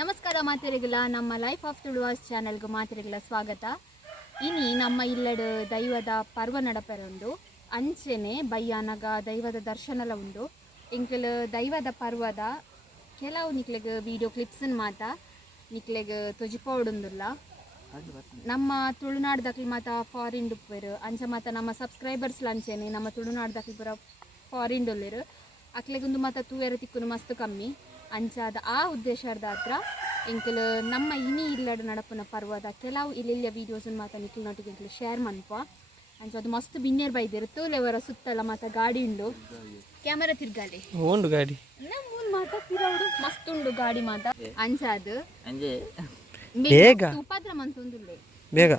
ನಮಸ್ಕಾರ ಮಾತೆರೆಗಳ ನಮ್ಮ life of Tuluvas ಚಾನೆಲ್ಗೆ ಮಾತೆರೆಗಳ ಸ್ವಾಗತ. ಇನಿ ನಮ್ಮ ಇಲ್ಲಡು ದೈವದ ಪರ್ವ ನಡಪೆರುಂಡು ಅಂಚೆನೆ ಬಯ್ಯಾನಗ ದೈವದ ದರ್ಶನಲ ಉಂಡು. ಇಂಕಲ್ ದೈವದ ಪರ್ವದ ಕೆಲವು ನಿಕ್ಲೆಗ್ ವಿಡಿಯೋ ಕ್ಲಿಪ್ಸನ್ ಮಾತ ನಿಕ್ಲೆಗ್ ತೊಜಿಪೋಡುಂದುಲ್ಲ. ನಮ್ಮ ತುಳುನಾಡ್ದಕ್ಲಿ ಮಾತ ಫಾರಿನ್ ಡುಪ್ಪೆರು ಅಂಚ ಮಾತ ನಮ್ಮ ಸಬ್ಸ್ಕ್ರೈಬರ್ಸ್ ಅಂಚೆನೆ ನಮ್ಮ ತುಳುನಾಡ್ದಕ್ಲಿ ಪೂರ ಫಾರಿನ್ ಡೊಲ್ಲೆರು ಅಕ್ಲೆಗೊಂದು ಮಾತ ತೂವೆರ ತಿಕ್ಕುನು ಮಸ್ತ್ ಕಮ್ಮಿ ಅಂಚಾದ ಆ ಉದ್ದೇಶದ ಹತ್ರ ಇಂಕಲ್ ನಮ್ಮ ಇನಿ ಇಲ್ಲಡ ನಡಪನ ಪರ್ವದ ಕೆಲವು ಇಲ್ಲಿಯ ವೀಡಿಯೋಸ್ ಮಾತ ನಿಕ್ಲಿನೊಟ್ಟಿಗೆ ಇಂಕಲ್ ಶೇರ್ ಮನ್ಪ ಅಂಚ ಅದು ಮಸ್ತ್ ಬಿನ್ನೇರ್ ಬೈದಿರು ತೋಲೆವರ ಸುತ್ತಲ ಮಾತ ಗಾಡಿ ಉಂಡು ಕ್ಯಾಮರಾ ತಿರ್ಗಾಲಿ ಉಂಡು ಗಾಡಿ ಮೂನ್ ಮಾತ ತಿರೌಡು ಮಸ್ತ್ ಉಂಡು ಗಾಡಿ ಮಾತ ಅಂಚಾದ ಬೇಗ ಉಪದ್ರ ಮಂತೊಂದುಲ್ಲೆ ಬೇಗ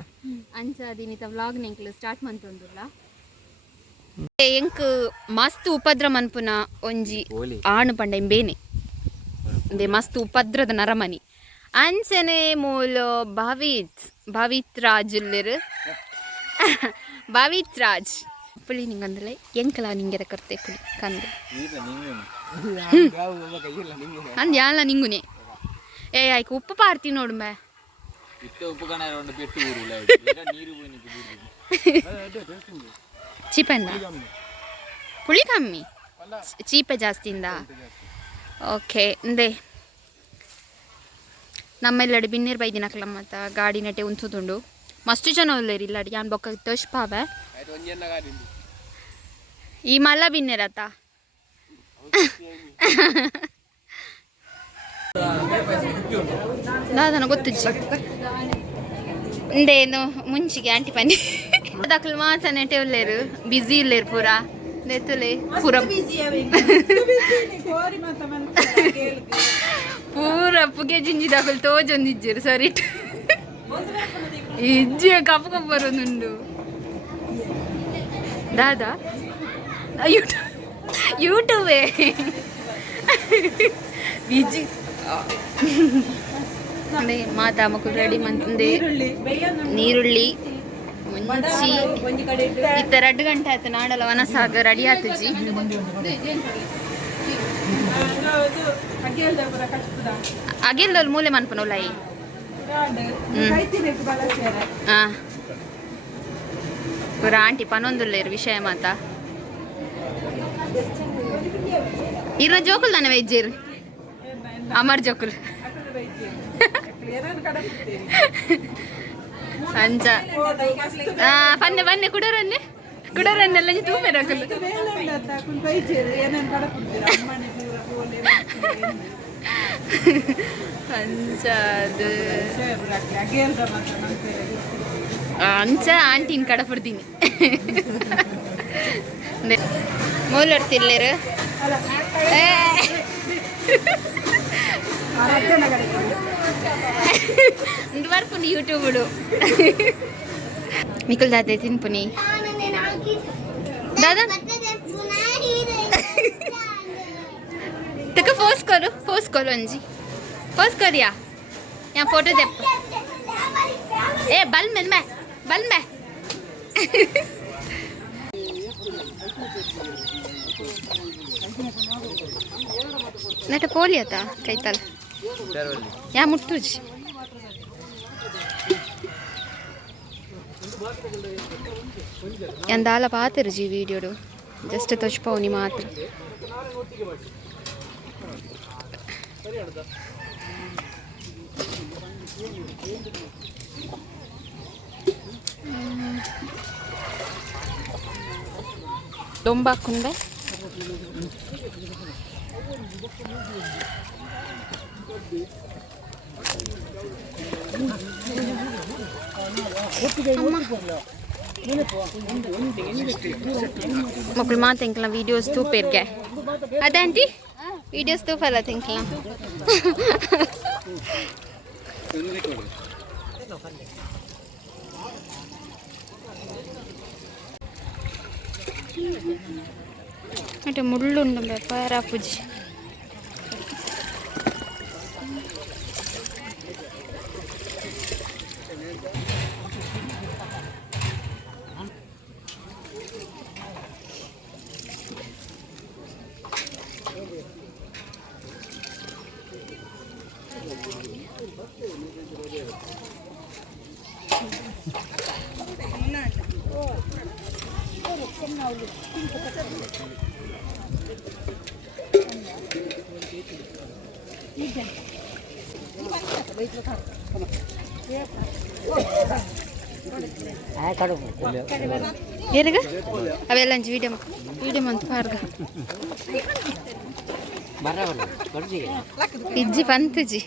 ಅಂಚಾದ ಇನ್ನಿತ ವ್ಲಾಗ್ ನೆಂಕ್ಲು ಸ್ಟಾರ್ಟ್ ಮಂತೊಂದುಲ್ಲ. ಎಂಕ್ ಮಸ್ತ್ ಉಪದ್ರ ಮನ್ಪುನ ಒಂಜಿ ಆಣು ಪಂಡ ಬೇನೆ ಅಂದೆ ಮಸ್ತ್ ಉಪದ್ರದ ನರಮನಿ ಅಂಚನೆ ಮೂಲು ಭವಿತ್ ರಾಜ್ ಭವಿತ್ ರಾಜ್ ಪುಳಿ ನಿಂಗಂದ್ರೆ ಎಂಕಲ ನಿಂಗೆದ ಕರ್ತೆ ಪುಳಿ ಕಂದು ಅಂದ್ ಯಾಲ ನಿಂಗುನೆ ಏ ಆಯ್ಕೆ ಉಪ್ಪು ಪಾರ್ತಿ ನೋಡುಂಬೆ ಚೀಪಂದ ಪುಳಿ ಕಮ್ಮಿ ಚೀಪ ಜಾಸ್ತಿಯಿಂದ ಓಕೆ ಅಂದೆ ನಮ್ಮೆಲ್ಲಡಿ ಬಿನ್ನೇರು ಬೈದಿನಕ್ಲ ಮತ್ತ ಗಾಡಿ ನಟೆ ಉಂಚುದುಂಡು ಮಸ್ತು ಜನ ಉಲ್ಲೇರಿ ಇಲ್ಲಡಿ ಯಾನ್ ಬೊಕ್ಕ ತೋಷ್ಪಾವೆ ಈ ಮಲ್ಲ ಬಿನ್ನೇರತ್ತ ದಾದನ ಗೊತ್ತಿಜ್ಜಿ ಇಂದೇನು ಮುಂಚಿಗೆ ಆಂಟಿ ಪನ್ನಿ ಅದಕ್ಲು ಮಾತ ನೆಟೆ ಉಲ್ಲೇರು ಬ್ಯುಸಿ ಇಲ್ಲೇರು ಪೂರ ನೆತ್ತಲೆ ಪೂರ ಪೂರ ಪುಗೆ ಜಿಂಜಿ ದಾಖಲು ತೋಜೊಂದಿಜ್ಜರು ಸರಿ ಇಜ್ಜಿ ಕಪ್ಪು ಕಪ್ಪು ಬರೋದುಂಡು ದಾದಾ ಯೂಟ್ಯೂಬೇ ಬಿಜಿ ಮಾತಾ ಮಕ್ಕಳು ರೆಡಿ ಮಂತಂದೆ ನೀರುಳ್ಳಿ ಮುಂಚಿ ಇತ್ತ 2 ಗಂಟೆ ಆಯ್ತು ನಾಡಲ್ಲ ವನಸಾಗ ರೆಡಿ ಆತಜಿ ಅಗೆಲ್ದವ್ರು ಮೂಲೆ ಮನ್ಪನೋಲಾಯಿ ಹಾಂ ಪೂರ ಆಂಟಿ ಪನೊಂದುಲ್ಲೇರು ವಿಷಯ ಮಾತ ಇರೋ ಜೋಕುಲ್ ನಾನು ವೆಜ್ಜೇರು ಅಮರ್ ಜೋಕುಲ್ ಅಂಚ ಪನ್ನೆ ಬನ್ನೆ ಕುಡರನ್ನೆಲ್ಲ ತೂಪೆರಾಕಲ್ಲ ಅಂಚದು ಅಂಚ ಆಂಟಿನ ಕಡಪಡ್ತೀನಿ ಮೂಲರ್ತಿರ್ಲೇರು ಇಂದು ಬರ್ಪುನಿ ಯೂಟ್ಯೂಬುಡು ಮಿಕುಲ್ ದಾದೆ ತಿನ್ಪುನಿ ದಾದಾ ತಕ ಫೋಸ್ ಕೊರು ಅಂಜಿ ಫೋಸ್ ಕೊರಿಯಾ ಯಾ ಫೋಟೋ ದೆಪ್ಪ ಏ ಬಲ್ ಮೆ ನಟ ಪೋಲಿ ಆತ ಕೈತಲ್ ಯಾ ಮುಟ್ಟುಜಿ ಎಂದಾಲ ಪಾತಿರುಜಿ ವಿಡಿಯೋಡು ಜಸ್ಟ್ ತೊಚ್ಪವನಿ ಮಾತ್ರ ದೊಂಬಾಕುಂದೆ ಮಕ್ಕಳು ಮಾತು ತಿಂಕಲ ವೀಡಿಯೋಸ್ ತೂಪೇರ್ಗೆ ಅದೇ ಆಂಟಿ ವೀಡಿಯೋಸ್ ತೂಪಲ್ಲ ತಿಂಕಲ అంటే ముళ్ళు ఉండే పారా పూజ ಏನಗ ಅವೆಲ್ಲ ವಿಡಿಯೋ ಮಂತ್ ಪಾರ್ಗ ಇಜ್ಜಿ ಪಂತುಜಿ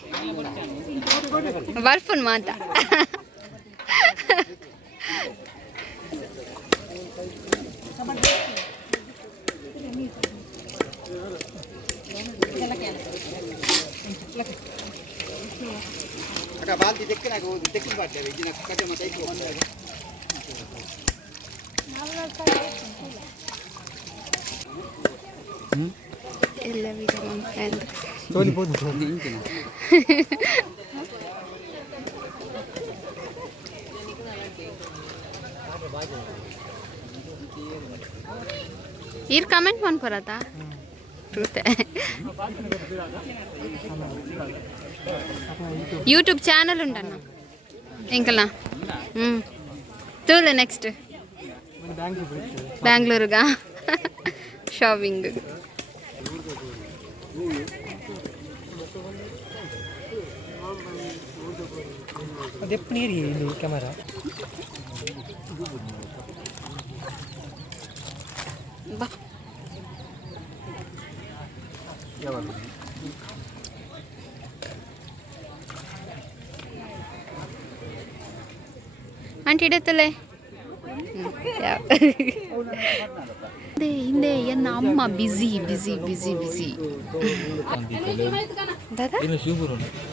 ಬರ್ಫುನ್ ಮಾತ ಎಲ್ಲ ವಿಡಿಯೋ ಇರ್ ಕಮೆಂಟ್ ಮನ್ ಪರತಾ ಯೂಟ್ಯೂಬ್ ಚಾನಲ್ ಉಂಟಣ್ಣ ಎಂಕಲ್ಲ ತೂಲೆ ನೆಕ್ಸ್ಟ್ ಬ್ಯಾಂಗ್ಳೂರ್ಗ ಶಾಪಿಂಗ್ ಕ್ಯಾಮರಾ ಬಾ ಆಂಟಿ ಇಡತ್ತಲೆ ಹಿಂದೆ ಎನ್ನ ಅಮ್ಮ ಬಿಸಿ ಬಿಸಿ ಬಿಸಿ ಬಿಸಿ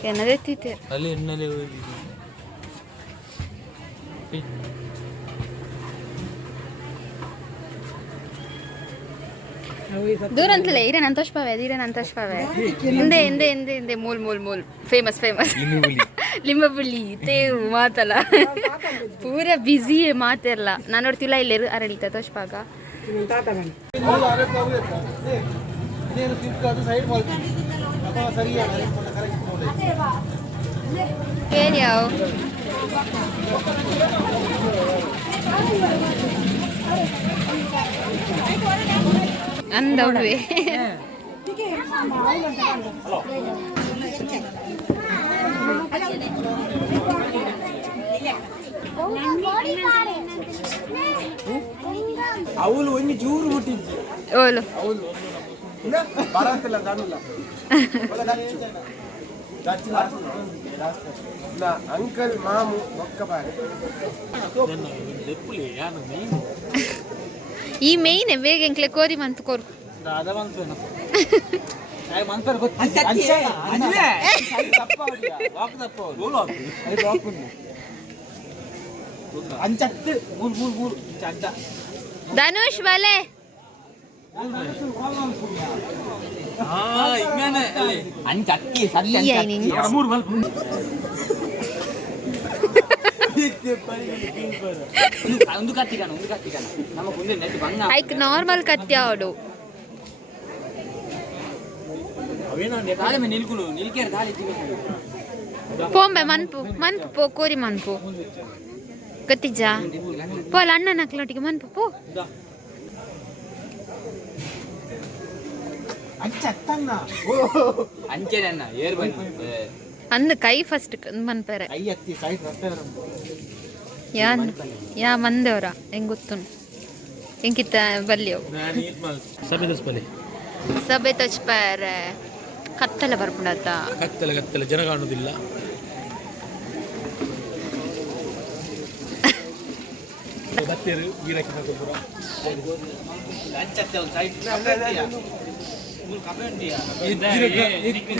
ಏನದೆತ್ತಿತ್ತೆ ದೂರ ಅಂತಲೇ ಇರೇ ನಂತೋಷ್ ಪಾವೆ ಹಿಂದೆ ಮೂಲ್ ಫೇಮಸ್ ಲಿಂಬಪುಳ್ಳಿ ತೇವು ಮಾತಲ್ಲ ಪೂರ ಬಿಸಿ ಮಾತೆಲ್ಲ ನಾನು ನೋಡ್ತಿಲ್ಲ ಇಲ್ಲಿ ಅರಳಿತ ತೋಷ್ಪಾಗ ಹೇಳಿ ಯಾವ ಅಂದವ್ವೆ ಅವಳು ಒಂದು ಜೂರು ಮುಟ್ಟಿದ್ದಿ ಓಲು ಬರತ್ತಿಲ್ಲ ಕಾಣಲ್ಲ ಅಂಕಲ್ ಮಾಮು ಒಕ್ಕ ಬಾರಿ ಈ ಮೇಯ್ನೆ ಬೇಗ ಎಂಕ್ಲೆ ಕೋರಿ ಮಂತ್ ಕೋರು ಧನುಷ್ ಬಲೆ ಐಕ್ ನಾರ್ಮಲ್ ಕತ್ತಿ ಆಡು ಪೋಂಬೆ ಮನ್ಪು ಪೋ ಕೋರಿ ಮನ್ಪು ಗೊತ್ತಿಜ್ಜ ಪೋಲ ಅಣ್ಣನ ಅಕ್ಲೊಟ್ಟಿಗೆ ಮನ್ಪು ಪೋ ಅಂದ್ ಕೈ ಫಸ್ಟ್ ಮನ್ಪೇರೆ ಯಾ ಮಂದೇವ್ರ ಹೆಂಗ್ ಗೊತ್ತು ಹೆಂಗಿತ್ತ ಬಲ್ಲಿಯವು ಸಭೆ ತಚ್ಪಾರೆ ಕತ್ತಲೆ ಬರ್ಬಿಡತ್ತ ಕತ್ತಲೆ ಜನ ಕಾಣುದಿಲ್ಲ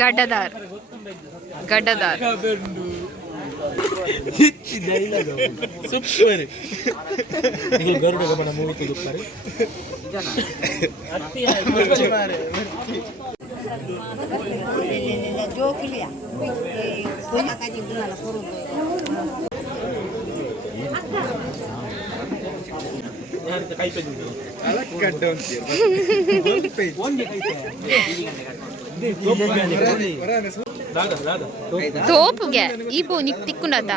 ಗಡ್ಡದಾರ್ ಸೂಪರ್ ಗರುಡ ಗಮನ ಮೂವಿ ತೆಗೆದುತ್ತಾರೆ ಕೈ ತೋಪುಗೆ ಈ ಪೂ ನಿಕ್ ತಿಕ್ಕುಂಡತ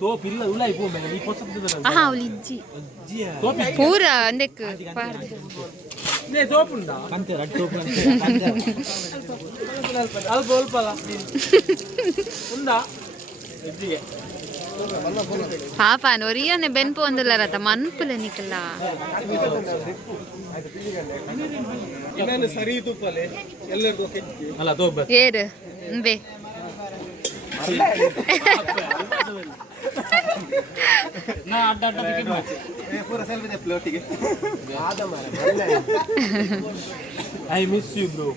ತೋಪ್ ಇಲ್ಲ ಉಲಾಯಿ ಪೂ ಮೇಲೆ ಈ ಪೊಸ ಆಹಾ ಉಲಿಜ್ಜಿ ಪೂರ ಅಂದೆಕ್ ನೇ ತೋಪುಂಡ ಅಂತೆ ರಡ್ ತೋಪು ಅಲ್ಪ ಅಲ್ಪಲ್ಲ ಉಂಡಾ ಎಜ್ಜಿಗೆ ಪಾಪ ನೊರಿಯನೆ ಬೆನ್ಪು ಒಂದಲ್ಲರತ ಮನ್ಪುಲೆ ನಿಕಲ್ಲ ಇನ್ನೇನು ಸರಿ ತುಪ್ಪಲೆ ಎಲ್ಲರಿಗೂ ಅಲ್ಲ ತೋಪ ಏರು ಬೇ ನಾ ಅಡ್ಡ ಅಡ್ಡ ಟಿಕೆಟ್ ಮಾಡಿ ಪೂರ ಸೆಲ್ಫಿ ದೆ ಪ್ಲೋಟಿಗೆ ಆದ ಮಾರ ಐ ಮಿಸ್ ಯು ಬ್ರೋ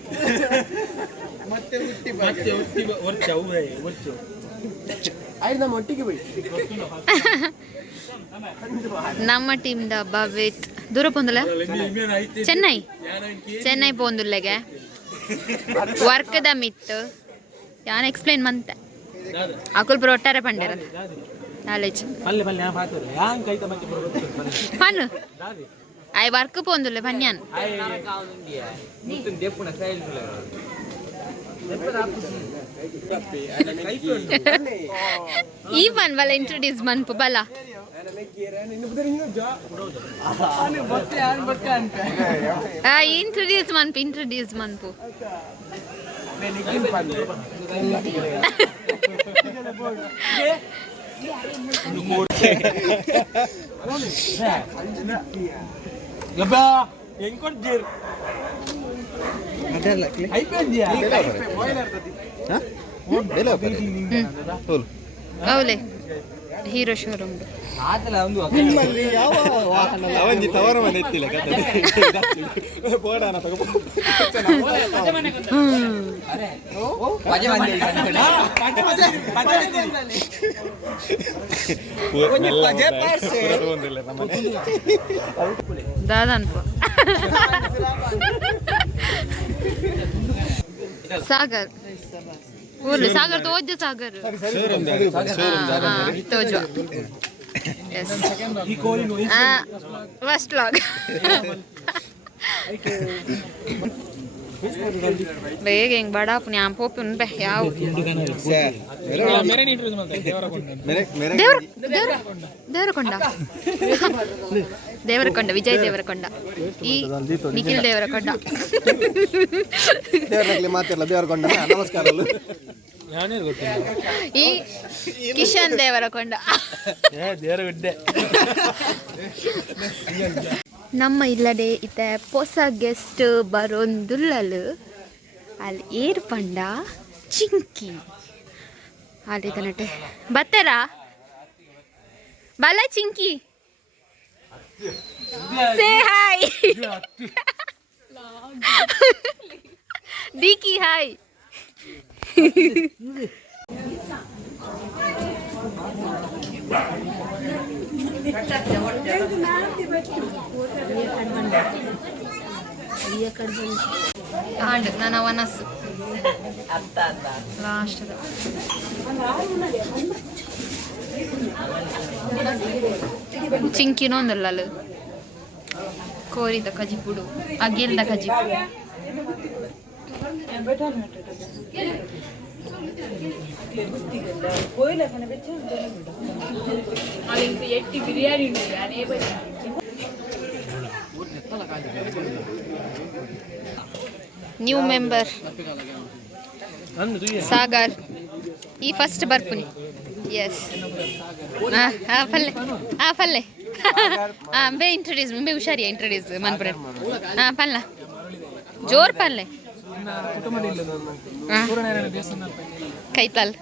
ಮತ್ತೆ ಹುಟ್ಟಿ ವರ್ಚ ಉರೇ ವರ್ಚು ಐ ನಮ್ಮ ಒಟ್ಟಿಗೆ ಬೈ ನಮ್ಮ ಟೀಮ್ ದ ಬವೆಟ್ ದೂರ ಪೊಂದಲ ಚೆನ್ನೈ ಪೋಂದುಲ್ಲೆಗೆ ವರ್ಕ್ ದ ಮಿತ್ ಯಾನ್ ಎಕ್ಸ್ಪ್ಲೇನ್ ಮಂತೆ ಅಕುಲ್ ಪುರ ಒಟ್ಟಾರೆ ಪಂಡೆರ ನಾಲೆಜ್ ಪನ್ನು ಐ ವರ್ಕ್ ಪೋಂದುಲ್ಲೆ ಪನ್ಯಾನ್ ಈ ಪನ್ ಬಲ ಇಂಟ್ರೊಡ್ಯೂಸ್ ಮನ್ಪು ಬಲ ಇಂಟ್ರೊಡ್ಯೂಸ್ ಮನ್ಪು అవులే ಹೀರೋ ಶೋರೂಮ್ ದಾದನ್ಪ ಸಾಗರ್ ಊರ್ಲಿ ಸಾಗರ್ ತೋಜ ಸಾಗರ್ ತೋಜ ಫಸ್ಟ್ ವ್ಲಾಗ್ ಬೇಗ ಹೆಂಗ್ ಬಡಾಪು ನ್ಯಾಂ ಪೋಪಿ ಉನ್ಬೆ ಯಾವ ದೇವರಕೊಂಡ ವಿಜಯ್ ದೇವರಕೊಂಡ ಈ ನಿಖಿಲ್ ದೇವರಕೊಂಡ ದೇವರಕೊಂಡ ನಮಸ್ಕಾರ ಈ ಕಿಶನ್ ದೇವರಕೊಂಡ ನಮ್ಮ ಇಲ್ಲಡೆ ಇತ್ತೆ ಹೊಸ ಗೆಸ್ಟ್ ಬರೊಂದುಲ್ಲಲು ಅಲ್ಲಿ ಏರ್ ಪಂಡ ಚಿಂಕಿ ಅಲ್ಲಿ ತನಟೆ ಬತ್ತರಾ ಬಲ ಚಿಂಕಿ ಸೇ ಹಾಯ್ ದಿಕಿ ಹಾಯ್ ಆಂಡ್ ನನ್ನ ವನಸ್ಸು ಲಾಸ್ಟ್ ಚಿಂಕಿನೋ ಒಂದಲ್ಲ ಕೋರಿದ ಕಜಿಪುಡು ಅಗಿಲ್ದ ಕಜಿಪುಡು ನ್ಯೂ ಮೆಂಬರ್ ಸಾಗರ್ ಈ ಫಸ್ಟ್ ಬರ್ಪುನಿ ಎಸ್ ಪಲ್ಲೆ ಪಲ್ಲೆ ಬೇ ಇಂಟ್ರೊಡ್ಯೂಸ್ ಬೇ ಹುಷಾರಿಯ ಇಂಟ್ರೊಡ್ಯೂಸ್ ಮನ್ಪುರ ಪಲ್ಲ ಜೋರ್ ಪಲ್ಲೆ ಕೈತಲ್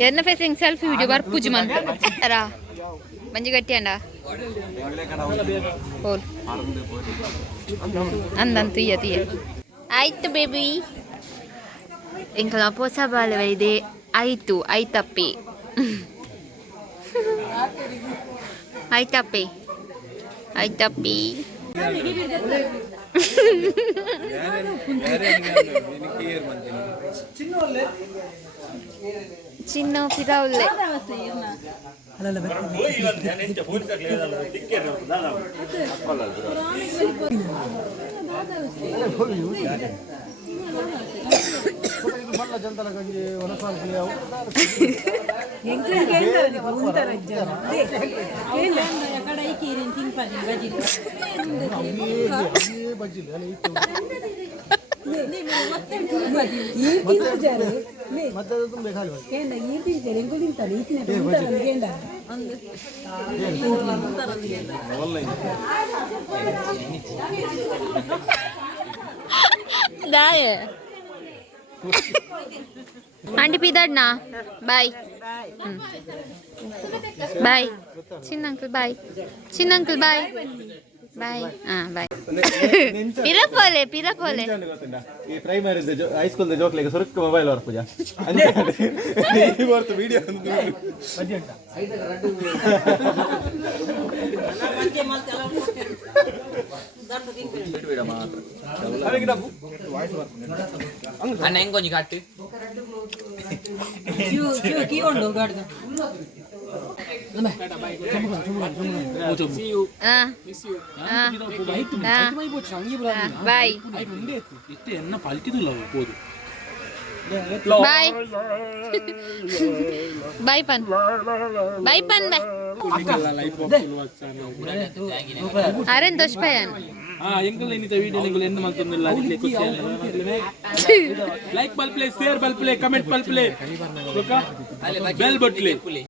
ಎನ್ನ ಫೇಸಿಂಗ್ ಸೆಲ್ಫಿ ವಿಡಿಯೋ ಬರ್ಪುಜಿ ಮಂತಾರ ಮಂಜಿ ಗಟ್ಟಿ ಅಂಡ ಹೋಲ್ ಅಂದಂತು తీయ ಆಯ್ತು ಬೇಬಿ ఇంకా పొస బాలవైదే ಆಯ್ತು ಆಯ್ತಪ್ಪಿ ಆಯ್ತಪ್ಪಿ ಆಯ್ತಪ್ಪಿ ಚಿನ್ನು ಪಿರಾವುಲ್ಲೆ ಆಂಟಿ ಪಿದಾಡ್ನಾ ಬಾಯ್ ಬಾಯ್ ಚಿನ್ನ ಅಂಕಲ್ ಬಾಯ್ ಚಿನ್ನ ಅಂಕಲ್ ಬಾಯ್ ಬಾಯ್ ಬಾಯ್ ಪಿರಪೋಲೆ ಪಿರಪೋಲೆ ಈ ಪ್ರೈಮರಿ ಹೈಸ್ಕೂಲ್ ಜೋಕ್ಲಿಗೆ ಸುರುಕ್ ಮೊಬೈಲ್ ವರ್ಕ್ ಪೂಜಾ ವಿಡಿಯೋ ಅಣ್ಣ ಹೆಂಗೊಂಜಿ ಕಟ್ಟು ಬಾಯ್ ಬಾಯ್ ಬಾಯ್ ಪನ್ ಬಾಯ್ ಪನ್ ಬಾಯ್ ಅರೆನ್ ದೋಷ್ಪಯನ್ ಲೈಕ್ ಬಲ್ ಪ್ಲೇ ಶೇರ್ ಬಲ್ ಪ್ಲೇ ಕಮೆಂಟ್ ಬಲ್ ಪ್ಲೇ ಬೆಲ್ ಬಟ್ಲೆ